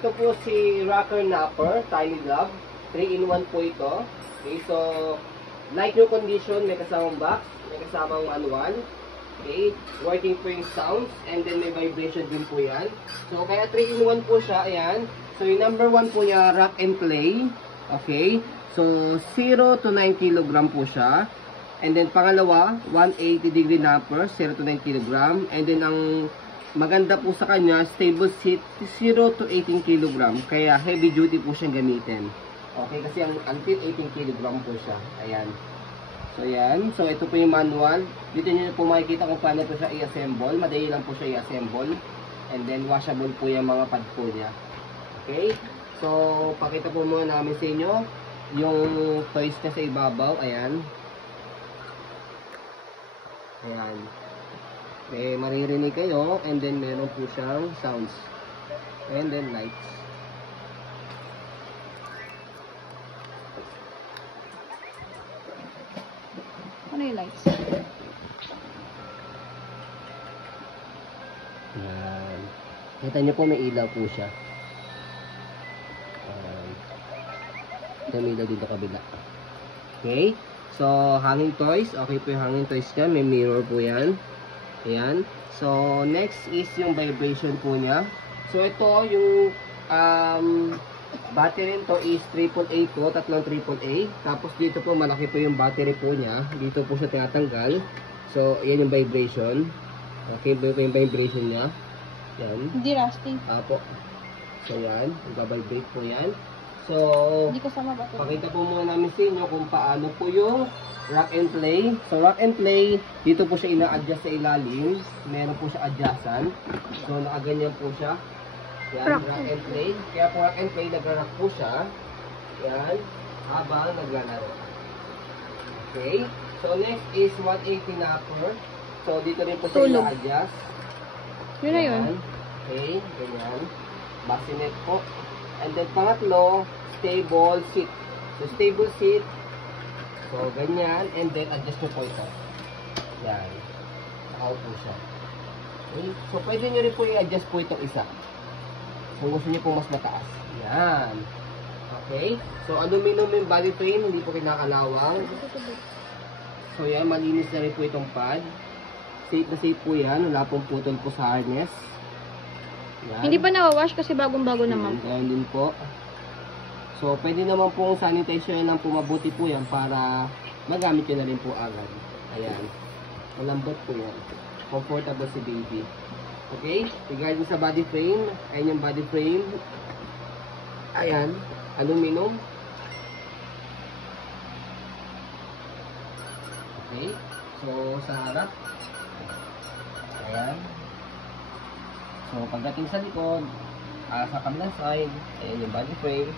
ito po si Rocker Napper Tiny Glove. 3-in-1 po ito. Okay, so like new condition, may kasamang box, may kasamang manual. Okay, working po yung sounds, and then may vibration din po yan. So kaya 3-in-1 po siya, ayan. So yung number 1 po niya, rock and play. Okay, so 0 to 9 kg po siya. And then pangalawa, 180 degree napper, 0 to 9 kg. And then ang maganda po sa kanya, stable seat, 0 to 18 kg. Kaya heavy duty po siyang gamitin. Okay, kasi ang until 18 kg po siya. Ayan. So yan. So ito po yung manual. Dito nyo po makikita kung paano po siya i-assemble. Madali lang po siya i-assemble. And then washable po yung mga pad po niya. Okay. So pakita po muna namin sa inyo yung toys niya sa ibabaw. Ayan. Ayan. May maririnig kayo. And then meron po siyang sounds. And then lights. Ano yung lights? Yan. Kita nyo po may ilaw po siya. May ilaw dito kabila. Okay. So, hanging toys. Okay po yung hanging toys niya. May mirror po yan. Ayan. So, next is yung vibration po niya. So, ito yung battery nito is AAA po, tatlong AAA. Tapos dito po malaki po yung battery po niya. Dito po siya tinatanggal. So, yan yung vibration. Okay, ito yung vibration niya. Yan. Hindi rusty. Apo. So, yan. Nag-vibrate po yan. So, Hindi kasama battery. pakita po muna namin sa inyo kung paano po yung rock and play. So, rock and play, dito po siya ina-adjust sa ilalim. Meron po siya adjustan. So, nakaganyan po siya. Yan, rock and play. Kaya po rock and play, nag-rock po siya. Yan, habang naglalaro. Okay. So, next is 180 napper. So, dito rin po siya ina-adjust. Yun na yun. Okay, ganyan. Bassinet po. And then, pangatlo, stable seat. So, stable seat. So, ganyan. And then, adjust nyo po ito. Yan. Naka-out po siya. Okay. So, pwede nyo rin po i-adjust po itong isa. Kung gusto nyo po mas mataas. Yan. Okay. So, aluminum yung body frame. Hindi po kinakalawang. So, yan. Malinis na rin po itong pad. Safe na safe po yan. Wala pong putol po sa harness. Yan. Hindi pa nawawash kasi bagong-bago naman. Ganyan din po. So, pwede naman pong sanitizer lang po, mabuti po yan para magamit nyo na rin po agad. Ayan. Malambot po yan. Comfortable si baby. Okay? Regarding sa body frame, ayan yung body frame. Ayan. Aluminum. Okay? So, sa harap. Ayan. So, pagdating sa likod, sa kabilang side, ayan yung body frame.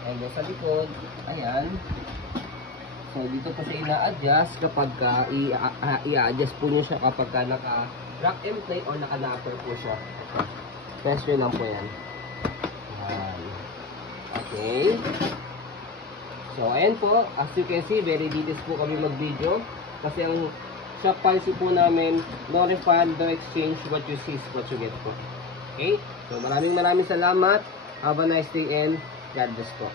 And then sa likod, ayan. So, dito po siya ina-adjust kapag i-adjust po nyo siya kapag naka-rock and play or naka-napper po siya. Pressure lang po yan. Ayan. Okay. So, ayan po. As you can see, very details po kami mag-video. Kasi ang shop policy po namin, no refund, no exchange, what you see is what you get po. Okay? So, maraming salamat. Have a nice day and God bless po.